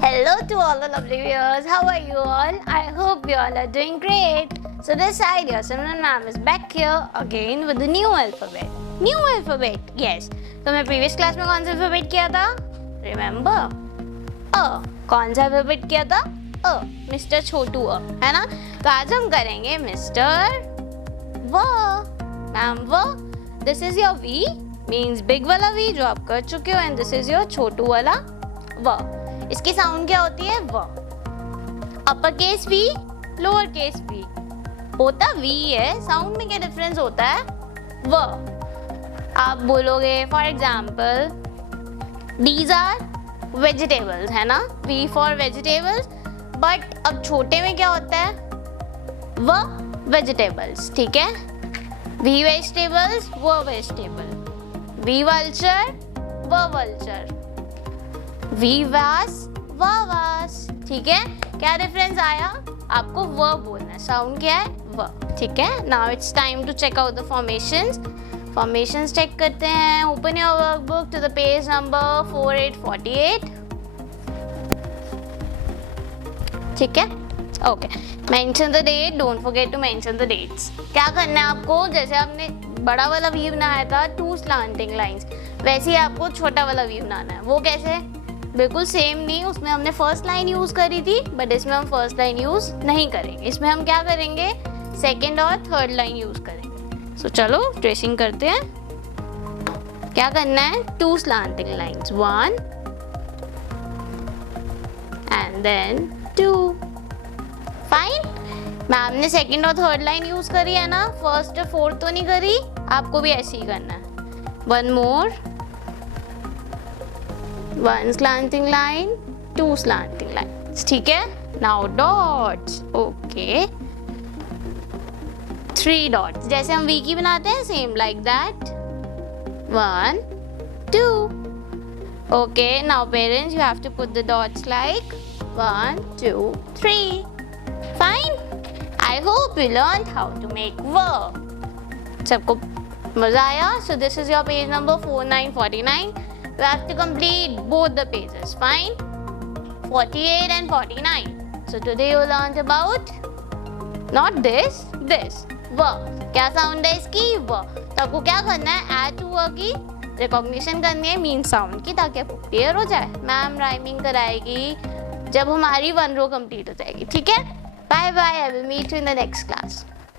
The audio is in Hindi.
Hello to all the lovely viewers. How are you all? I hope you all are doing great. So this side, your Simran ma'am is back here again with the new alphabet. New alphabet, yes. तो मैं previous class में कौन सा alphabet किया था? Remember? कौन सा alphabet किया था? Mr. छोटू है ना? तो आज हम करेंगे Mr. व. मैम व. This is your V means big वाला V जो आप कर चुके हो, and this is your छोटू वाला व. इसकी साउंड क्या होती है? व. Upper case V, lower case V. होता V है, साउंड में क्या डिफरेंस होता है? व. आप बोलोगे for example these are vegetables, है ना? V for vegetables. बट अब छोटे में क्या होता है? व वेजिटेबल्स, ठीक है? V वेजिटेबल्स, व वेजिटेबल. V वल्चर, व वल्चर. V वास, व वास. ठीक है? क्या डिफरेंस आया? आपको व बोलना है, साउंड क्या है? व. ठीक है? Now it's time to check out the formations. Formations check करते हैं. Open your workbook to the page number 4848. ठीक है? Okay. Mention the date. Don't forget to mention the dates. क्या करना है आपको? जैसे आपने बड़ा वाला वी बनाया था 2 स्लांटिंग लाइंस, वैसे ही आपको छोटा वाला वी बनाना है. वो कैसे? बिल्कुल सेम नहीं. उसमें हमने फर्स्ट लाइन यूज करी थी, बट इसमें हम फर्स्ट लाइन यूज नहीं करेंगे. इसमें हम क्या करेंगे? सेकंड और थर्ड लाइन यूज करेंगे. सो चलो ट्रेसिंग करते हैं. क्या करना है? 2 slanting lines, 1 and then 2. Fine. Ma'am ने सेकंड और थर्ड लाइन यूज करी है ना, फर्स्ट और फोर्थ तो नहीं करी. आपको भी ऐसे ही करना है. 1 मोर, 1 slanting line, 2 slanting lines. ठीक है? Now dots. Okay. 3 dots. जैसे हम V की बनाते हैं, same like that. 1, 2. Okay. Now parents, you have to put the dots like 1, 2, 3. Fine. I hope you learned how to make verb. सबको मजा आया? So this is your page number 4949. You have to complete both the pages. Fine? 48 and 49. So today you learned about not this, this. व. क्या साउंड है इसकी? व. तो आपको क्या करना है? ऐड टू व की रिकॉग्निशन करनी है मीन साउंड की, ताकि आपको क्लियर हो जाए. मैम राइमिंग कराएगी जब हमारी 1 रो कंप्लीट हो जाएगी. ठीक है? Bye bye. I will meet you in the next class.